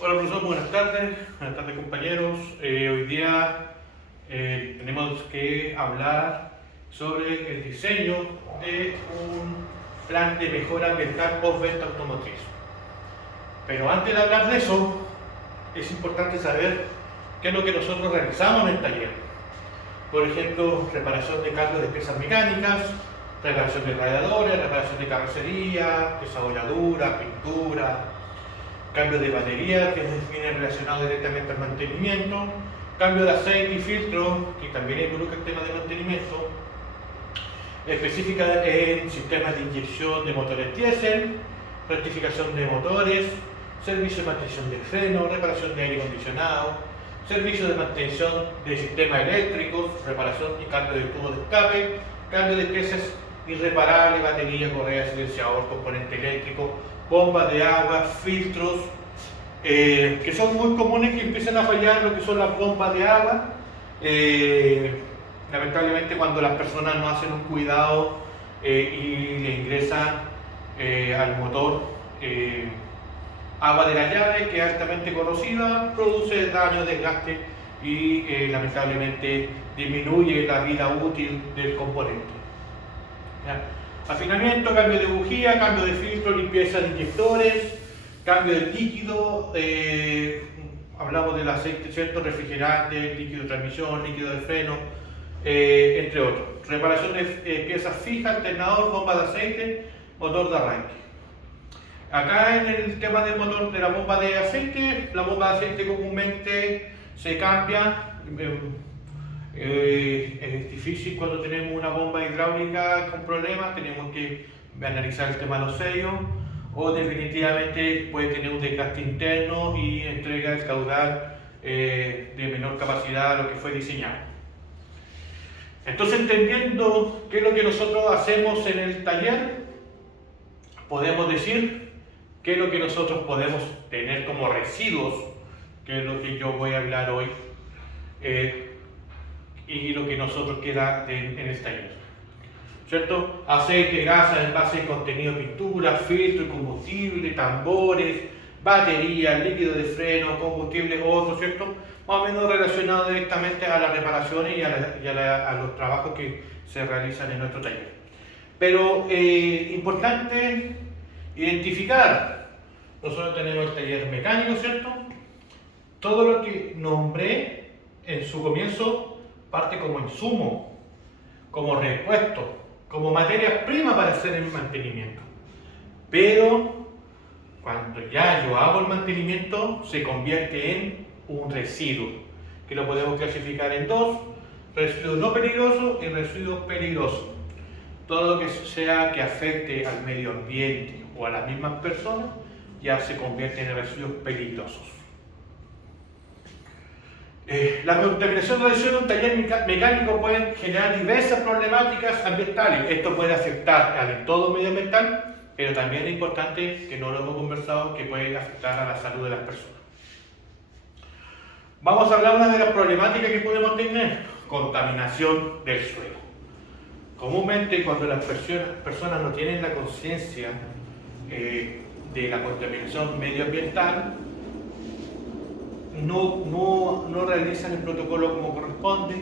Hola profesor, buenas tardes compañeros. Hoy día tenemos que hablar sobre el diseño de un plan de mejora ambiental post-venta automotriz. Pero antes de hablar de eso, es importante saber qué es lo que nosotros realizamos en el taller. Por ejemplo, reparación de cambios de piezas mecánicas, reparación de radiadores, reparación de carrocería, desolladura, pintura, cambio de batería, que viene relacionado directamente al mantenimiento, cambio de aceite y filtro, que también involucra el tema de mantenimiento, específica en sistemas de inyección de motores diésel, rectificación de motores, servicio de mantención de freno, reparación de aire acondicionado, servicio de mantención de sistemas eléctricos, reparación y cambio de tubos de escape, cambio de piezas irreparables, batería, correa, silenciador, componente eléctrico, bombas de agua, filtros, que son muy comunes que empiezan a fallar lo que son las bombas de agua. Lamentablemente cuando las personas no hacen un cuidado y le ingresan al motor agua de la llave, que es altamente corrosiva, produce daño, desgaste y lamentablemente disminuye la vida útil del componente. ¿Ya? Afinamiento, cambio de bujía, cambio de filtro, limpieza de inyectores, cambio de líquido, hablamos del aceite, ¿cierto? Refrigerante, líquido de transmisión, líquido de freno, entre otros. Reparación de piezas fijas, alternador, bomba de aceite, motor de arranque. Acá en el tema del motor de la bomba de aceite, la bomba de aceite comúnmente se cambia. Es difícil cuando tenemos una bomba hidráulica con problemas, tenemos que analizar el tema de los sellos, o definitivamente puede tener un desgaste interno y entrega el caudal de menor capacidad a lo que fue diseñado. Entonces, entendiendo qué es lo que nosotros hacemos en el taller, podemos decir qué es lo que nosotros podemos tener como residuos, que es lo que yo voy a hablar hoy, y lo que nosotros queda en el taller, ¿cierto? Aceite, grasa, envase, contenido de pintura, filtro y combustible, tambores, batería, líquido de freno, combustible, otro, ¿cierto? Más o menos relacionado directamente a las reparaciones y a los trabajos que se realizan en nuestro taller. Pero importante identificar, nosotros tenemos el taller mecánico, ¿cierto? Todo lo que nombré en su comienzo parte como insumo, como repuesto, como materia prima para hacer el mantenimiento. Pero cuando ya yo hago el mantenimiento, se convierte en un residuo, que lo podemos clasificar en dos: residuos no peligrosos y residuos peligrosos. Todo lo que sea que afecte al medio ambiente o a las mismas personas ya se convierte en residuos peligrosos. La contaminación radiaciosa de un taller mecánico puede generar diversas problemáticas ambientales. Esto puede afectar al entorno medioambiental, pero también es importante, que no lo hemos conversado, que puede afectar a la salud de las personas. Vamos a hablar de una de las problemáticas que podemos tener: contaminación del suelo. Comúnmente, cuando las personas no tienen la conciencia de la contaminación medioambiental, no realizan el protocolo como corresponde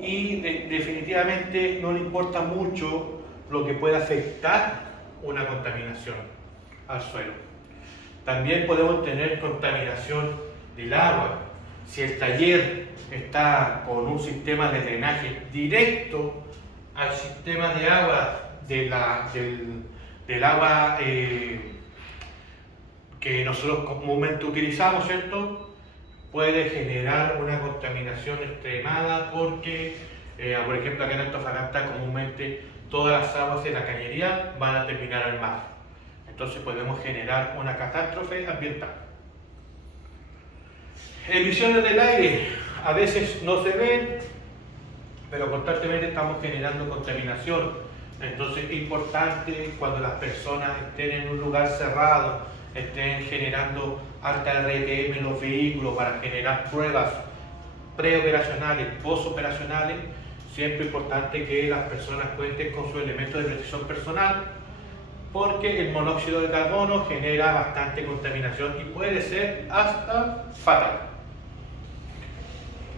y definitivamente no le importa mucho lo que pueda afectar una contaminación al suelo. También podemos tener contaminación del agua. Si el taller está con un sistema de drenaje directo al sistema de agua del agua que nosotros comúnmente utilizamos, ¿cierto?, puede generar una contaminación extremada porque, por ejemplo, acá en Antofagasta comúnmente todas las aguas de la cañería van a terminar al mar. Entonces podemos generar una catástrofe ambiental. Emisiones del aire a veces no se ven, pero constantemente estamos generando contaminación. Entonces es importante, cuando las personas estén en un lugar cerrado, estén generando alta RPM en los vehículos para generar pruebas preoperacionales, porque el monóxido de carbono genera bastante contaminación y puede ser hasta fatal.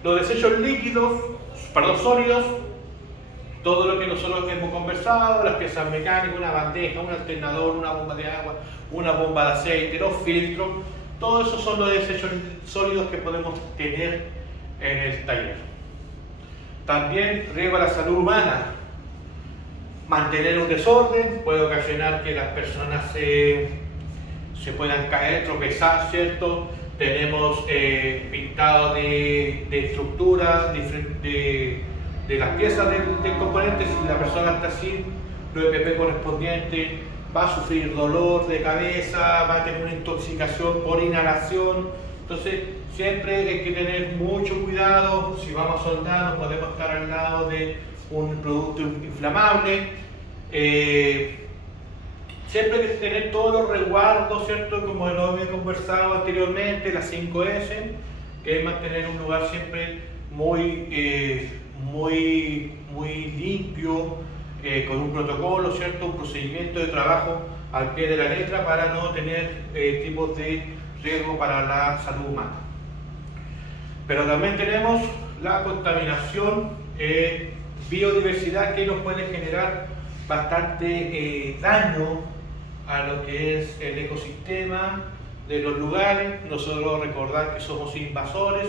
Los desechos líquidos, sólidos, todo lo que nosotros hemos conversado, las piezas mecánicas, una bandeja, un alternador, una bomba de agua, una bomba de aceite, los filtros, todos esos son los desechos sólidos que podemos tener en el taller. También riesgo a la salud humana. Mantener un desorden puede ocasionar que las personas se puedan caer, tropezar, ¿cierto? Tenemos pintado de estructura, de las piezas del componente. Si la persona está sin lo EPP correspondiente, va a sufrir dolor de cabeza, va a tener una intoxicación por inhalación. Entonces, siempre hay que tener mucho cuidado. Si vamos a soldar, no podemos estar al lado de un producto inflamable. Siempre hay que tener todos los resguardos, ¿cierto? Como lo había conversado anteriormente, las 5S, que es mantener un lugar siempre muy limpio, con un protocolo, ¿cierto? Un procedimiento de trabajo al pie de la letra para no tener tipos de riesgo para la salud humana. Pero también tenemos la contaminación, biodiversidad, que nos puede generar bastante daño a lo que es el ecosistema de los lugares. Nosotros recordar que somos invasores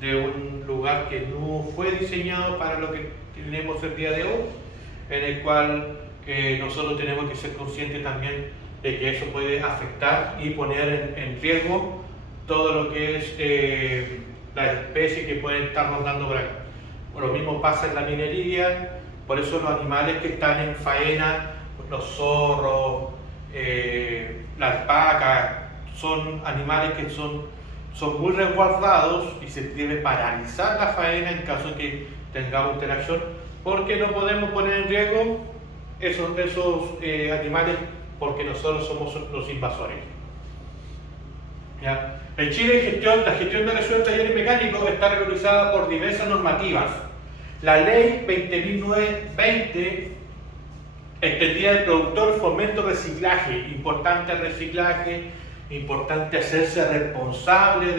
de un lugar que no fue diseñado para lo que tenemos el día de hoy, en el cual nosotros tenemos que ser conscientes también de que eso puede afectar y poner en riesgo todo lo que es las especies que pueden estar rondando por acá. Lo mismo pasa en la minería, por eso los animales que están en faena, los zorros, la alpaca, son animales que son muy resguardados y se debe paralizar la faena en caso de que tengamos interacción, porque no podemos poner en riesgo esos animales, porque nosotros somos los invasores. ¿Ya? En Chile, la gestión de residuos de talleres mecánicos está regularizada por diversas normativas. La ley 20.920 extendía el productor, fomento, reciclaje. Importante el reciclaje, importante hacerse responsable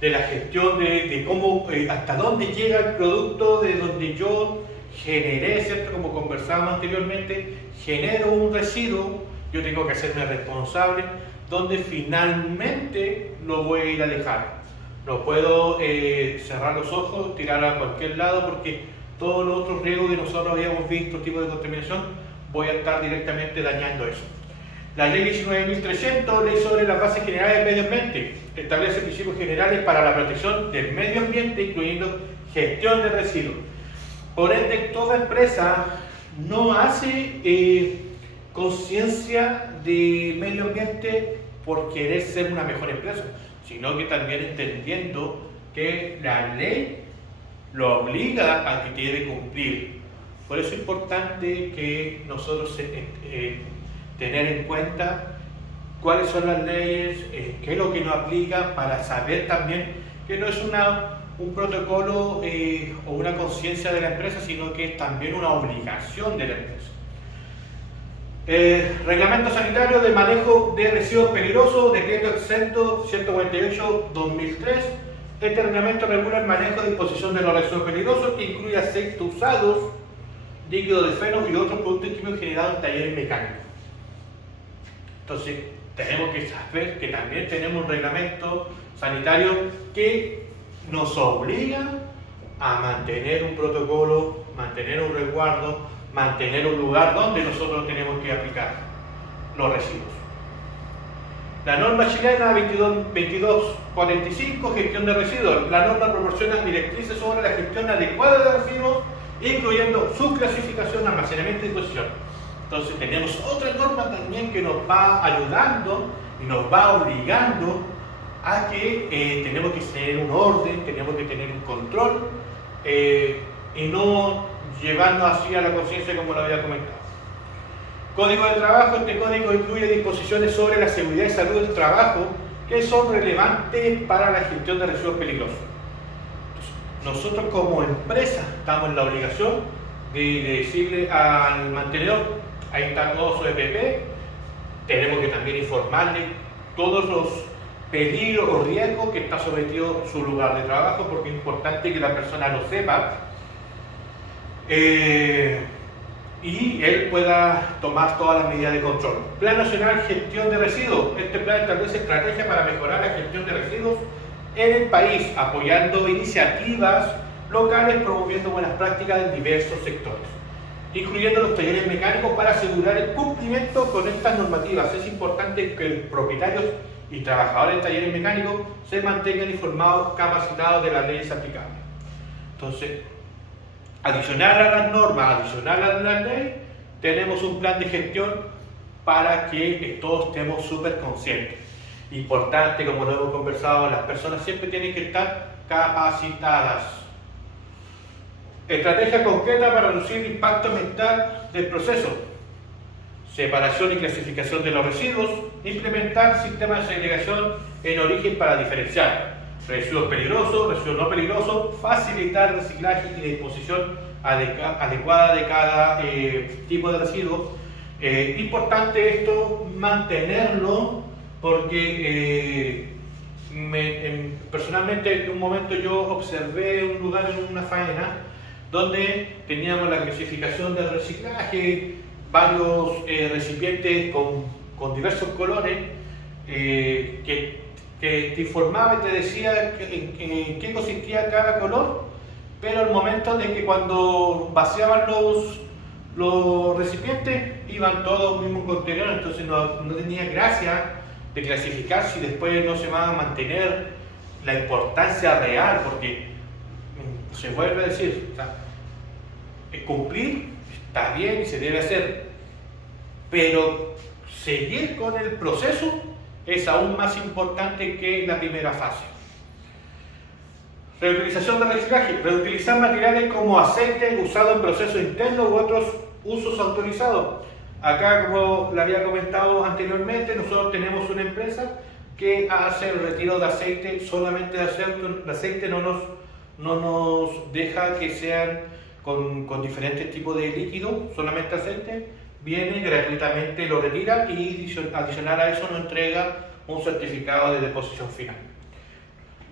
de la gestión, de cómo, hasta dónde llega el producto, de donde yo generé, ¿cierto? Como conversábamos anteriormente, genero un residuo, yo tengo que hacerme responsable, donde finalmente lo voy a ir a dejar. No puedo cerrar los ojos, tirar a cualquier lado, porque todos los otros riesgos que nosotros habíamos visto, tipo de contaminación, voy a estar directamente dañando eso. La ley 19.300, ley sobre las bases generales del medio ambiente, establece principios generales para la protección del medio ambiente, incluyendo gestión de residuos. Por ende, toda empresa no hace conciencia de medio ambiente por querer ser una mejor empresa, sino que también entendiendo que la ley lo obliga a que tiene que cumplir. Por eso es importante que nosotros tener en cuenta cuáles son las leyes, qué es lo que nos aplica, para saber también que no es un protocolo o una conciencia de la empresa, sino que es también una obligación de la empresa. Reglamento sanitario de manejo de residuos peligrosos, decreto exento 148/2003. Este reglamento regula el manejo y disposición de los residuos peligrosos, que incluye aceites usados, líquidos de frenos y otros productos químicos generados en talleres mecánicos. Entonces, tenemos que saber que también tenemos un reglamento sanitario que nos obliga a mantener un protocolo, mantener un resguardo, mantener un lugar donde nosotros tenemos que aplicar los residuos. La norma chilena 2245, gestión de residuos. La norma proporciona directrices sobre la gestión adecuada de residuos, incluyendo su clasificación, almacenamiento y disposición. Entonces tenemos otra norma también que nos va ayudando y nos va obligando a que tenemos que tener un orden, tenemos que tener un control y no llevarnos así a la conciencia como lo había comentado. Código de trabajo. Este código incluye disposiciones sobre la seguridad y salud del trabajo que son relevantes para la gestión de residuos peligrosos. Entonces, nosotros como empresa estamos en la obligación de decirle al mantenedor, ahí está todo su EPP, tenemos que también informarle todos los peligros o riesgos que está sometido su lugar de trabajo, porque es importante que la persona lo sepa y él pueda tomar todas las medidas de control. Plan Nacional Gestión de Residuos. Este plan establece estrategias para mejorar la gestión de residuos en el país, apoyando iniciativas locales, promoviendo buenas prácticas en diversos sectores, incluyendo los talleres mecánicos para asegurar el cumplimiento con estas normativas. Es importante que los propietarios y trabajadores de talleres mecánicos se mantengan informados, capacitados de las leyes aplicables. Entonces, adicional a las normas, adicional a la ley, tenemos un plan de gestión para que todos estemos súper conscientes. Importante, como lo hemos conversado, las personas siempre tienen que estar capacitadas. Estrategia concreta para reducir el impacto ambiental del proceso. Separación y clasificación de los residuos. Implementar sistemas de segregación en origen para diferenciar residuos peligrosos, residuos no peligrosos. Facilitar reciclaje y disposición adecuada de cada tipo de residuo. Importante esto, mantenerlo, porque personalmente en un momento yo observé un lugar en una faena donde teníamos la clasificación del reciclaje, varios recipientes con diversos colores que te informaba y te decía en qué consistía cada color, pero al momento de que cuando vaciaban los recipientes iban todos en un mismo contenedor, entonces no tenía gracia de clasificar si después no se va a mantener la importancia real, porque se vuelve a decir, o sea, cumplir está bien y se debe hacer, pero seguir con el proceso es aún más importante que la primera fase. Reutilización de reciclaje. Reutilizar materiales como aceite usado en procesos internos u otros usos autorizados. Acá, como le había comentado anteriormente, nosotros tenemos una empresa que hace el retiro de aceite, solamente de aceite, no nos deja que sean con diferentes tipos de líquidos, solamente aceite. Viene gratuitamente, lo retira y adicional a eso nos entrega un certificado de deposición final.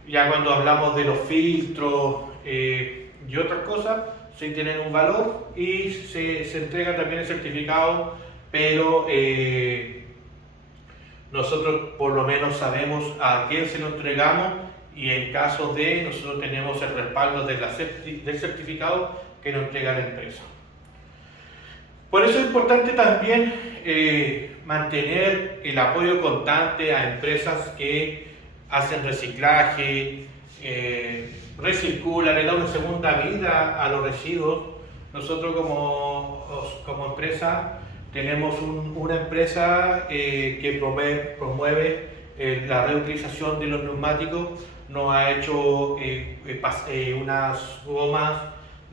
Ya cuando hablamos de los filtros y otras cosas, sí tienen un valor y se entrega también el certificado, pero nosotros por lo menos sabemos a quién se lo entregamos y en caso de, nosotros tenemos el respaldo del certificado que nos entrega la empresa. Por eso es importante también mantener el apoyo constante a empresas que hacen reciclaje, recirculan, le dan una segunda vida a los residuos. Nosotros como empresa tenemos una empresa que promueve la reutilización de los neumáticos. Nos ha hecho unas gomas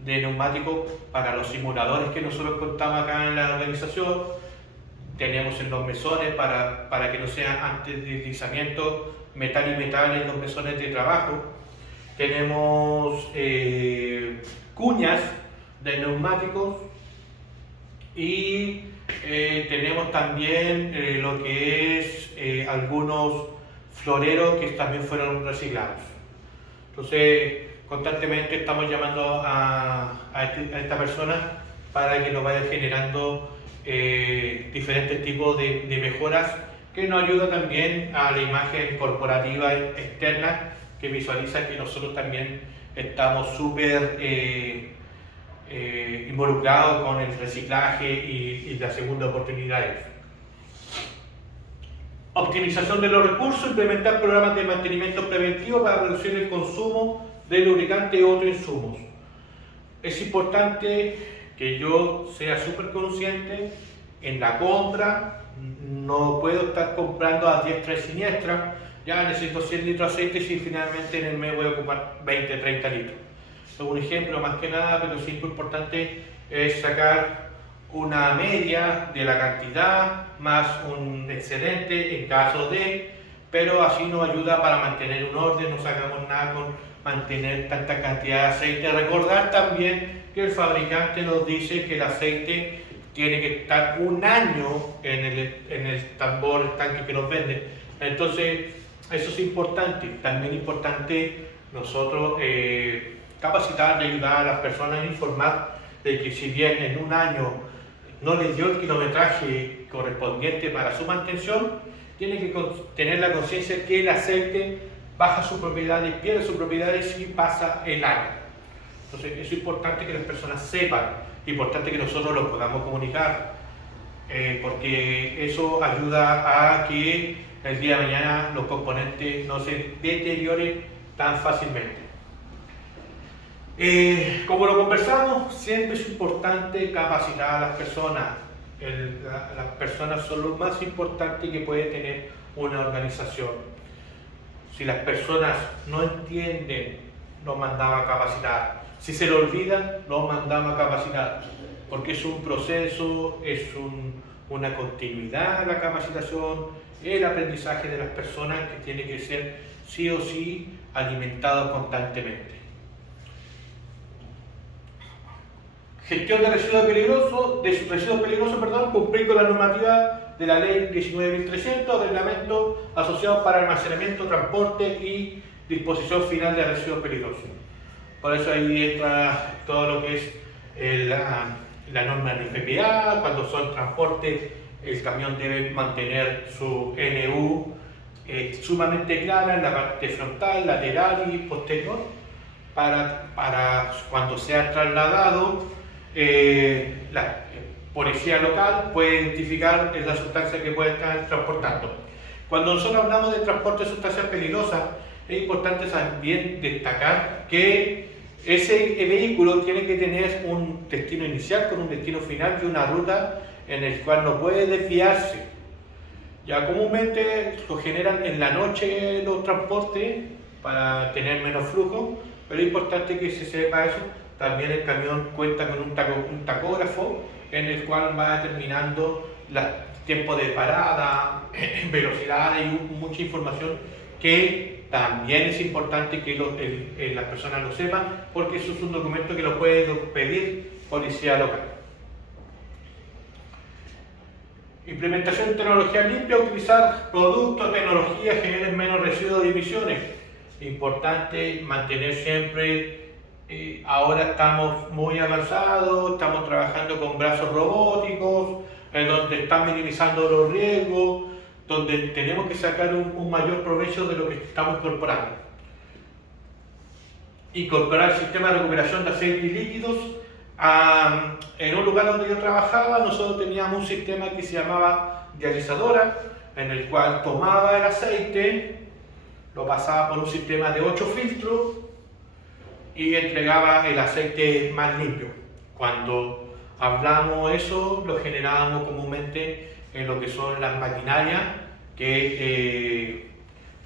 de neumáticos para los simuladores que nosotros contamos acá en la organización. Tenemos en los mesones para que no sean antes de deslizamiento metal y metal en los mesones de trabajo. Tenemos cuñas de neumáticos y tenemos también lo que es algunos floreros que también fueron reciclados. Entonces, constantemente estamos llamando a esta persona para que nos vaya generando diferentes tipos de mejoras que nos ayuda también a la imagen corporativa externa, que visualiza que nosotros también estamos súper involucrados con el reciclaje y las segundas oportunidades. Optimización de los recursos, implementar programas de mantenimiento preventivo para reducir el consumo de lubricantes y otros insumos. Es importante que yo sea súper consciente en la compra. No puedo estar comprando a diestra y siniestra. Ya necesito 100 litros de aceite si finalmente en el mes voy a ocupar 20, 30 litros. Es un ejemplo más que nada, pero sí es importante es sacar una media de la cantidad más un excedente en caso de, pero así nos ayuda para mantener un orden, no sacamos nada con mantener tanta cantidad de aceite. Recordar también que el fabricante nos dice que el aceite tiene que estar un año en el tambor, el tanque que nos venden. Entonces, eso es importante. También importante nosotros capacitar y ayudar a las personas a informar de que si bien en un año no les dio el kilometraje correspondiente para su mantención, tiene que tener la conciencia que el aceite baja sus propiedades, pierde sus propiedades si pasa el año. Entonces, es importante que las personas sepan, importante que nosotros lo podamos comunicar, porque eso ayuda a que el día de mañana los componentes no se deterioren tan fácilmente. Como lo conversamos, siempre es importante capacitar a las personas. Las personas son lo más importante que puede tener una organización. Si las personas no entienden, nos mandamos a capacitar. Si se lo olvidan, nos mandamos a capacitar. Porque es un proceso, es una continuidad la capacitación, el aprendizaje de las personas que tiene que ser sí o sí alimentado constantemente. Gestión de residuos peligrosos, cumplir con la normativa de la ley 19.300, reglamento asociado para almacenamiento, transporte y disposición final de residuos peligrosos. Por eso ahí entra todo lo que es la norma del FPA. Cuando son transportes, el camión debe mantener su NU sumamente clara en la parte frontal, lateral y posterior, para cuando sea trasladado, la policía local puede identificar la sustancia que puede estar transportando. Cuando nosotros hablamos de transporte de sustancias peligrosas, es importante también destacar que ese vehículo tiene que tener un destino inicial con un destino final y una ruta en el cual no puede desviarse. Ya comúnmente lo generan en la noche los transportes para tener menos flujo, pero es importante que se sepa eso. También el camión cuenta con un tacógrafo en el cual va determinando el tiempo de parada, velocidad y mucha información que también es importante que las personas lo sepan, porque eso es un documento que lo puede pedir policía local. Implementación de tecnología limpia, utilizar productos, tecnologías que generen menos residuos de emisiones. Importante mantener siempre. Ahora estamos muy avanzados, estamos trabajando con brazos robóticos, donde están minimizando los riesgos, donde tenemos que sacar un mayor provecho de lo que estamos incorporando. Incorporar el sistema de recuperación de aceites y líquidos. En un lugar donde yo trabajaba, nosotros teníamos un sistema que se llamaba dializadora, en el cual tomaba el aceite, lo pasaba por un sistema de 8 filtros, y entregaba el aceite más limpio. Cuando hablamos eso, lo generábamos comúnmente en lo que son las maquinarias, que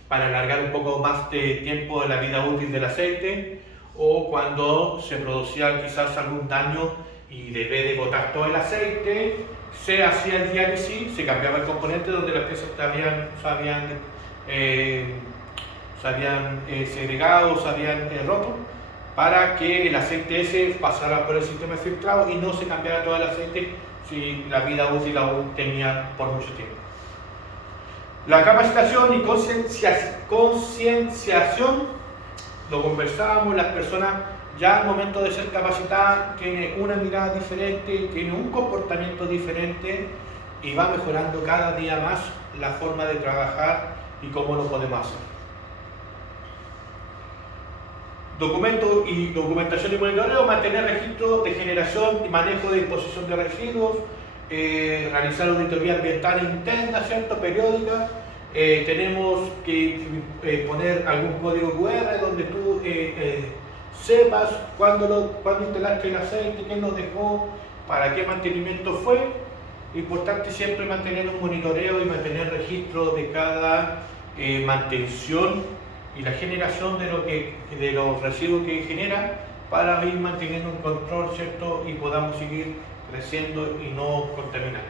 para alargar un poco más de tiempo de la vida útil del aceite, o cuando se producía quizás algún daño y debe de botar todo el aceite, se hacía el diálisis, se cambiaba el componente donde las piezas se habían segregado, se habían roto, para que el aceite ese pasara por el sistema de filtrado y no se cambiara todo el aceite si la vida útil aún tenía por mucho tiempo. La capacitación y concienciación, lo conversábamos, las personas ya al momento de ser capacitadas tienen una mirada diferente, tienen un comportamiento diferente y va mejorando cada día más la forma de trabajar y cómo lo podemos hacer. Documentación y monitoreo, mantener registro de generación y manejo de disposición de residuos, realizar auditoría ambiental interna, ¿cierto? Periódica. Tenemos que poner algún código QR donde tú sepas cuándo instalaste el aceite, quién lo dejó, para qué mantenimiento fue. Importante siempre mantener un monitoreo y mantener registro de cada mantención y la generación de los residuos que genera, para ir manteniendo un control, ¿cierto? Y podamos seguir creciendo y no contaminar.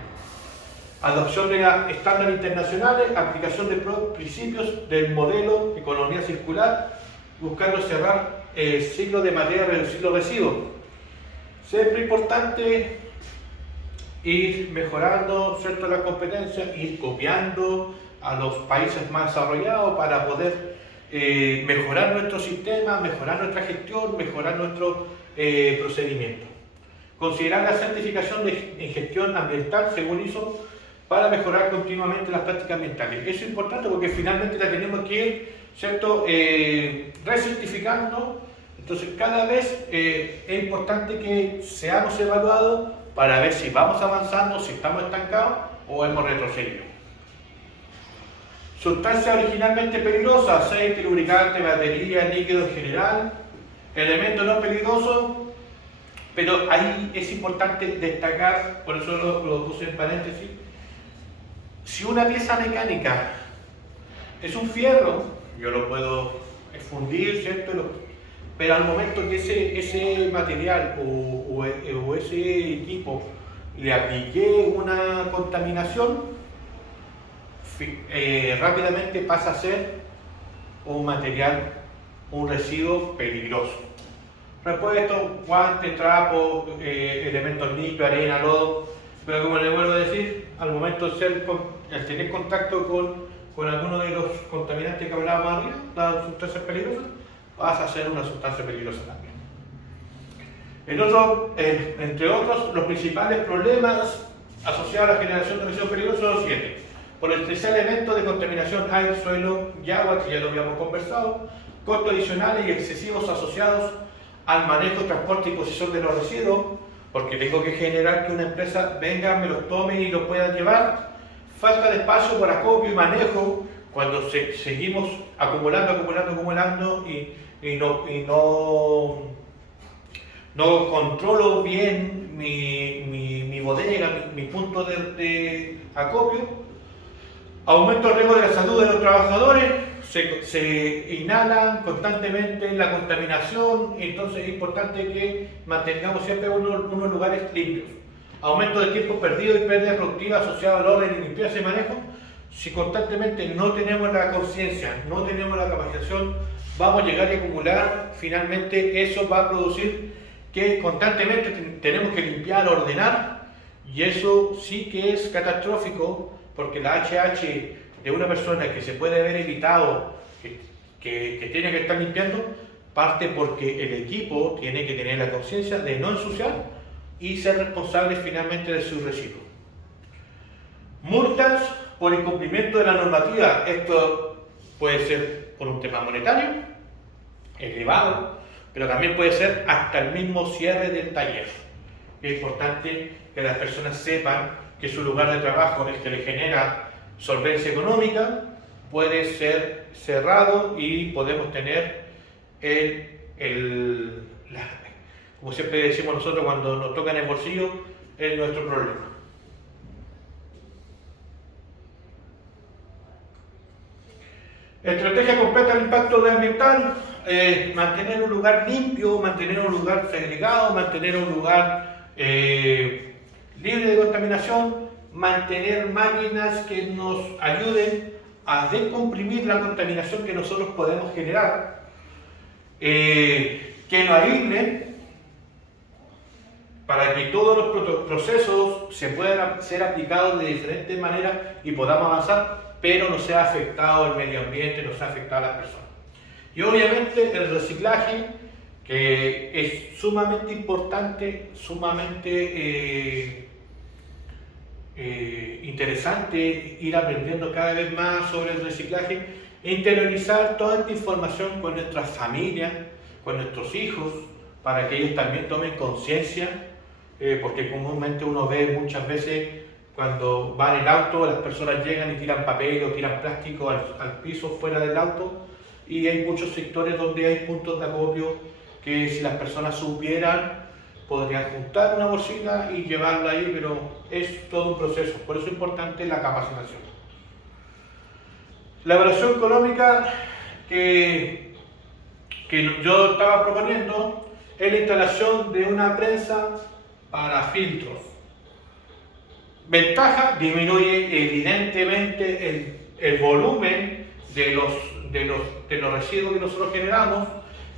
Adopción de estándares internacionales, aplicación de principios del modelo economía circular, buscando cerrar el ciclo de materia, reducir los residuos. Siempre importante ir mejorando, ¿cierto?, las competencias, ir copiando a los países más desarrollados para poder mejorar nuestro sistema, mejorar nuestra gestión, mejorar nuestro procedimiento. Considerar la certificación en gestión ambiental según ISO para mejorar continuamente las prácticas ambientales. Eso es importante porque finalmente la tenemos que ir, ¿cierto?, recertificando. Entonces cada vez es importante que seamos evaluados para ver si vamos avanzando, si estamos estancados o hemos retrocedido. Sustancias originalmente peligrosas: aceite, lubricante, batería, líquido en general, elementos no peligrosos, pero ahí es importante destacar, por eso lo puse en paréntesis, si una pieza mecánica es un fierro, yo lo puedo fundir, ¿cierto?, pero al momento que ese material o ese equipo le apliqué una contaminación, rápidamente pasa a ser un material, un residuo peligroso. Repuestos, guantes, trapos, elementos limpios, arena, lodo, pero como les vuelvo a decir, al momento de al tener contacto con alguno de los contaminantes que hablábamos arriba, las sustancias peligrosas, pasa a ser una sustancia peligrosa también. Entre otros, los principales problemas asociados a la generación de residuos peligrosos son los siguientes: por el tercer elemento de contaminación aire, suelo y agua, que ya lo habíamos conversado; costos adicionales y excesivos asociados al manejo, transporte y posesión de los residuos, porque tengo que generar que una empresa venga, me los tome y los pueda llevar; falta de espacio para acopio y manejo, cuando seguimos acumulando y no controlo bien mi bodega, mi punto de acopio; aumento el riesgo de la salud de los trabajadores, se inhalan constantemente la contaminación, entonces es importante que mantengamos siempre unos lugares limpios; aumento de tiempo perdido y pérdida productiva asociada al orden y limpieza y manejo. Si constantemente no tenemos la conciencia, no tenemos la capacitación, vamos a llegar a acumular, finalmente eso va a producir que constantemente tenemos que limpiar, ordenar, y eso sí que es catastrófico, porque la HH de una persona que se puede haber evitado, que tiene que estar limpiando, parte porque el equipo tiene que tener la conciencia de no ensuciar y ser responsable finalmente de sus residuos. Multas por incumplimiento de la normativa. Esto puede ser por un tema monetario elevado, pero también puede ser hasta el mismo cierre del taller. Es importante que las personas sepan que su lugar de trabajo, el que le genera solvencia económica, puede ser cerrado y podemos tener como siempre decimos nosotros cuando nos toca en el bolsillo, es nuestro problema. Estrategia completa del impacto ambiental: mantener un lugar limpio, mantener un lugar segregado, mantener un lugar libre de contaminación, mantener máquinas que nos ayuden a descomprimir la contaminación que nosotros podemos generar, que nos aíslen para que todos los procesos se puedan ser aplicados de diferentes maneras y podamos avanzar, pero no sea afectado el medio ambiente, no sea afectado a las personas. Y obviamente el reciclaje, que es sumamente importante, sumamente interesante ir aprendiendo cada vez más sobre el reciclaje e interiorizar toda esta información con nuestras familias, con nuestros hijos, para que ellos también tomen conciencia, porque comúnmente uno ve muchas veces cuando va en el auto, las personas llegan y tiran papel o tiran plástico al piso fuera del auto, y hay muchos sectores donde hay puntos de acopio que si las personas supieran podrían juntar una bolsita y llevarla ahí, pero es todo un proceso, por eso es importante la capacitación. La evaluación económica que yo estaba proponiendo es la instalación de una prensa para filtros. Ventaja: disminuye evidentemente el volumen de los residuos que nosotros generamos,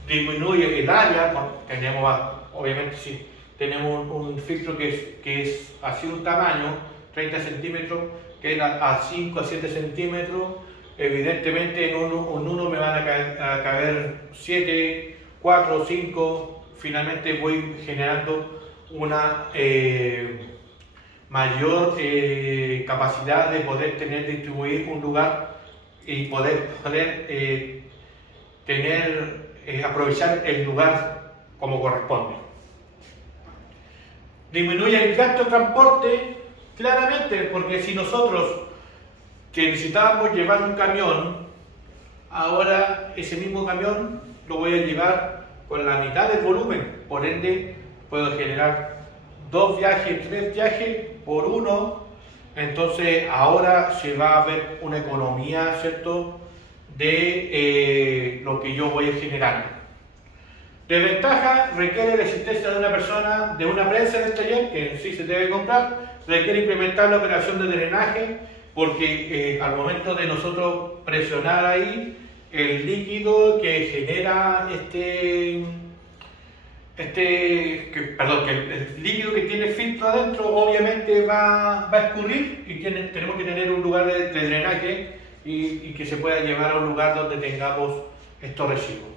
disminuye el área, tenemos obviamente tenemos un filtro que es así un tamaño, 30 centímetros, que a 5 a 7 centímetros. Evidentemente en uno me van a caber 7, 4, 5. Finalmente voy generando una mayor capacidad de poder distribuir un lugar y poder aprovechar el lugar como corresponde. Disminuye el gasto de transporte, claramente, porque si nosotros que necesitábamos llevar un camión, ahora ese mismo camión lo voy a llevar con la mitad del volumen, por ende puedo generar 2 viajes, 3 viajes por uno. Entonces ahora se va a ver una economía, ¿cierto?, de lo que yo voy generando. Desventaja: requiere la existencia de una persona, de una prensa en el taller, que sí se debe comprar. Requiere implementar la operación de drenaje, porque al momento de nosotros presionar ahí, el líquido que genera el líquido que tiene el filtro adentro obviamente va a escurrir, y tenemos que tener un lugar de drenaje y que se pueda llevar a un lugar donde tengamos estos residuos.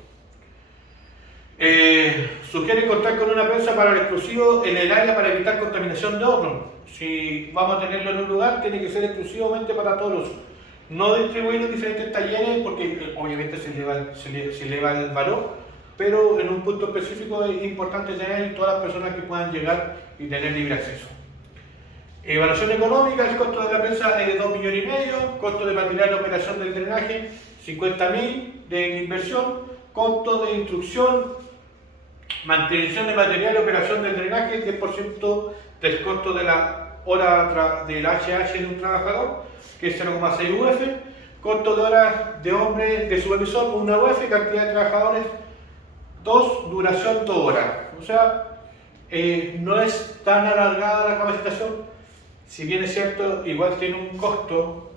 Sugiere contar con una prensa para el exclusivo en el área para evitar contaminación de otros. Si vamos a tenerlo en un lugar, tiene que ser exclusivamente para todos. No distribuirlo en diferentes talleres, porque obviamente se eleva el valor, pero en un punto específico es importante tener todas las personas que puedan llegar y tener libre acceso. Evaluación económica: el costo de la prensa es de 2,5 millones, costo de material de operación del drenaje 50.000 de inversión, costo de instrucción, mantención de material de operación del drenaje 10% del costo de la hora del HH de un trabajador, que es 0,6 UF, costo de horas de hombre de supervisor 1 UF, cantidad de trabajadores 2, duración 2 horas. O sea, no es tan alargada la capacitación. Si bien es cierto, igual tiene un costo,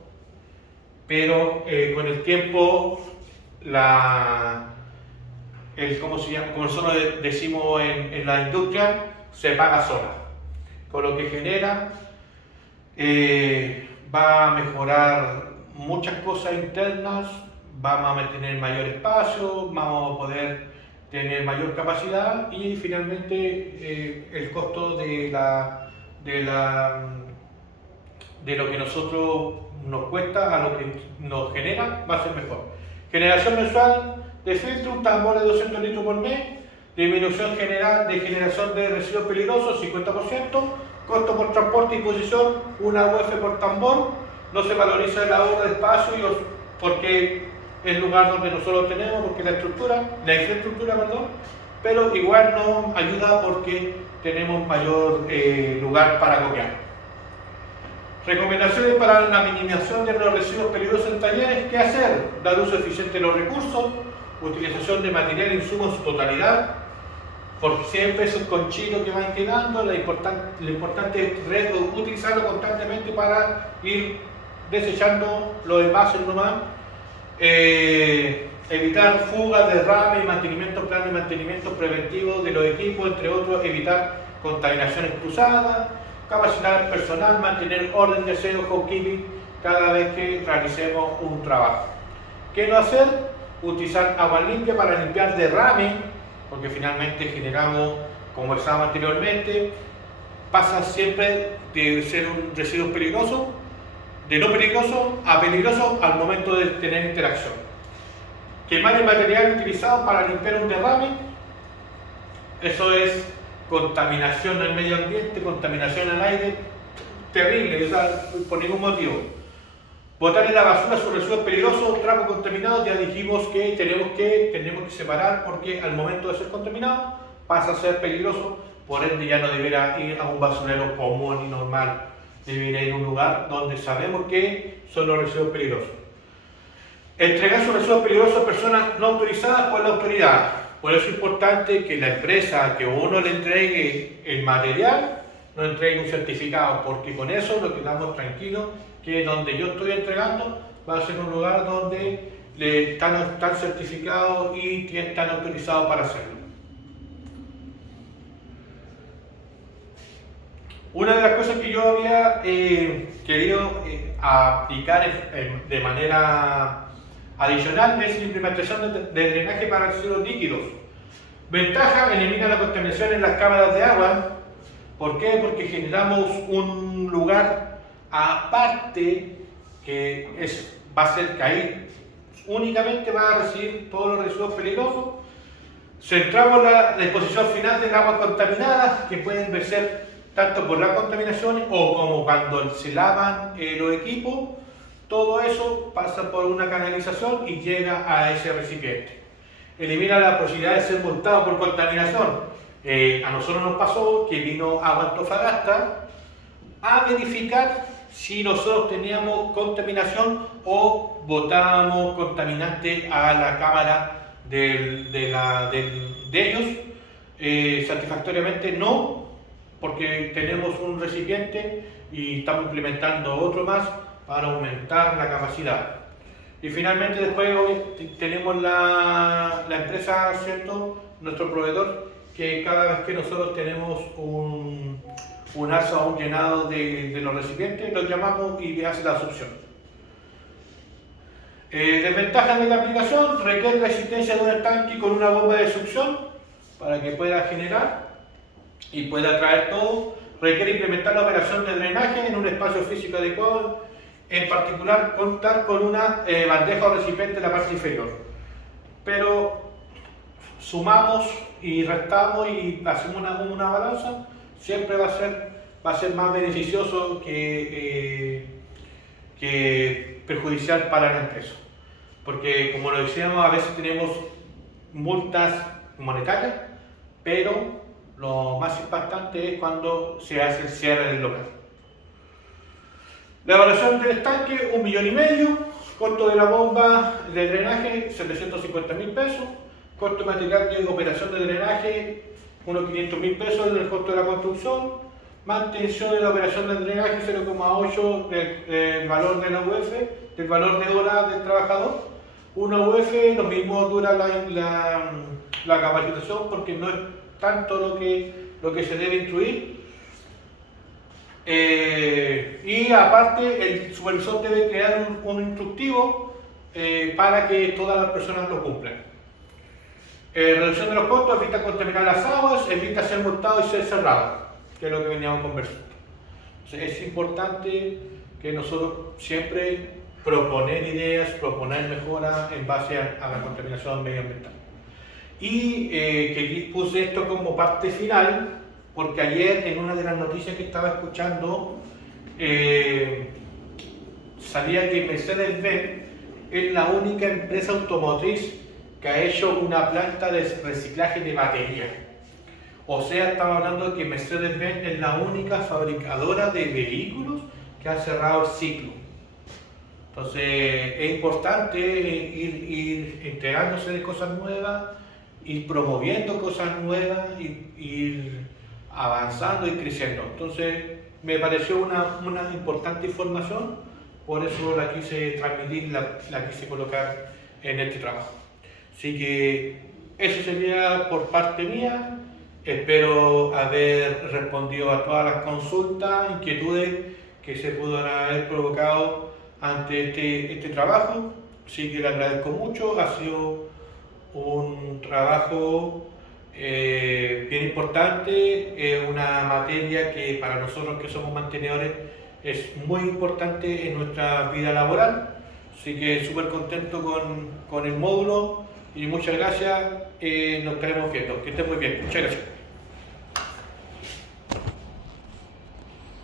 pero con el tiempo, ¿cómo se llama? Como nosotros decimos en la industria, se paga sola. Con lo que genera, va a mejorar muchas cosas internas, vamos a tener mayor espacio, vamos a poder tener mayor capacidad, y finalmente el costo de lo que nosotros nos cuesta a lo que nos genera va a ser mejor. Generación mensual de filtro, un tambor de 200 litros por mes. Disminución general de generación de residuos peligrosos 50%. Costo por transporte y disposición 1 UF por tambor. No se valoriza el ahorro de espacio porque es el lugar donde nosotros tenemos, porque la infraestructura, pero igual nos ayuda porque tenemos mayor lugar para copiar. Recomendaciones para la minimización de los residuos peligrosos en talleres: ¿qué hacer? Dar uso eficiente de los recursos, utilización de material e insumos en su totalidad, porque siempre esos conchitos que van quedando, lo importante es utilizarlo constantemente para ir desechando los envases nomás. Evitar fugas, derrames, plan de mantenimiento preventivo de los equipos, entre otros. Evitar contaminaciones cruzadas. Capacitar personal, mantener orden de aseo housekeeping cada vez que realicemos un trabajo. ¿Qué no hacer? Utilizar agua limpia para limpiar derrames, porque finalmente generamos, como conversábamos anteriormente, pasa siempre de ser un residuo peligroso, de no peligroso a peligroso al momento de tener interacción. Quemar el material utilizado para limpiar un derrame, eso es contaminación al medio ambiente, contaminación al aire, terrible, o sea, por ningún motivo. Botar en la basura sus residuos peligrosos, trapos contaminados, ya dijimos que tenemos que separar, porque al momento de ser contaminado pasa a ser peligroso, por ende ya no deberá ir a un basurero común y normal, deberá ir a un lugar donde sabemos que son los residuos peligrosos. Entregar sus residuos peligrosos a personas no autorizadas por la autoridad. Por eso es importante que la empresa que uno le entregue el material, no entregue un certificado, porque con eso lo quedamos tranquilos, que donde yo estoy entregando va a ser un lugar donde están certificados y están autorizados para hacerlo. Una de las cosas que yo había querido aplicar de manera adicional es la implementación de drenaje para residuos líquidos. Ventaja: elimina la contaminación en las cámaras de agua. ¿Por qué? Porque generamos un lugar aparte que va a ser que ahí únicamente va a recibir todos los residuos peligrosos. Centramos la disposición final del agua contaminada, que pueden verser tanto por las contaminaciones o como cuando se lavan los equipos. Todo eso pasa por una canalización y llega a ese recipiente. Elimina la posibilidad de ser multado por contaminación. A nosotros nos pasó que vino Agua Antofagasta a verificar si nosotros teníamos contaminación o botábamos contaminante a la cámara de ellos. Satisfactoriamente no, porque tenemos un recipiente y estamos implementando otro más para aumentar la capacidad. Y finalmente después tenemos la empresa, ¿cierto?, nuestro proveedor, que cada vez que nosotros tenemos un alza o un llenado de los recipientes, los llamamos y hace la succión. Desventajas de la aplicación: requiere la existencia de un estanque con una bomba de succión para que pueda generar y pueda traer todo. Requiere implementar la operación de drenaje en un espacio físico adecuado, en particular contar con una bandeja o recipiente en la parte inferior. Pero sumamos y restamos y hacemos una balanza, siempre va a ser más beneficioso que perjudicial para la empresa. Porque, como lo decíamos, a veces tenemos multas monetarias, pero lo más impactante es cuando se hace el cierre del local. La evaluación del estanque: 1,5 millones. Costo de la bomba de drenaje: 750.000 pesos. Costo material de operación de drenaje: unos 500.000 pesos en el costo de la construcción. Mantención de la operación de drenaje: 0,8 del valor de la UF, del valor de hora del trabajador. Una UF, lo mismo dura la capacitación, porque no es tanto lo que se debe instruir. Y aparte, el supervisor debe crear un instructivo para que todas las personas lo cumplan. Reducción de los costos: evita contaminar las aguas, evita ser multado y ser cerrado, que es lo que veníamos conversando. Entonces, es importante que nosotros siempre proponer ideas, proponer mejoras en base a la contaminación medioambiental. Y que puse esto como parte final, porque ayer en una de las noticias que estaba escuchando salía que Mercedes-Benz es la única empresa automotriz que ha hecho una planta de reciclaje de baterías. O sea, estaba hablando de que Mercedes-Benz es la única fabricadora de vehículos que ha cerrado el ciclo. Entonces, es importante ir enterándose de cosas nuevas, ir promoviendo cosas nuevas, ir avanzando y creciendo. Entonces, me pareció una importante información, por eso la quise transmitir, la quise colocar en este trabajo. Así que eso sería por parte mía. Espero haber respondido a todas las consultas, inquietudes que se pudieran haber provocado ante este trabajo. Así que le agradezco mucho. Ha sido un trabajo bien importante, una materia que para nosotros que somos mantenedores es muy importante en nuestra vida laboral. Así que súper contento con el módulo y muchas gracias. Nos estaremos viendo. Que estén muy bien. Muchas gracias.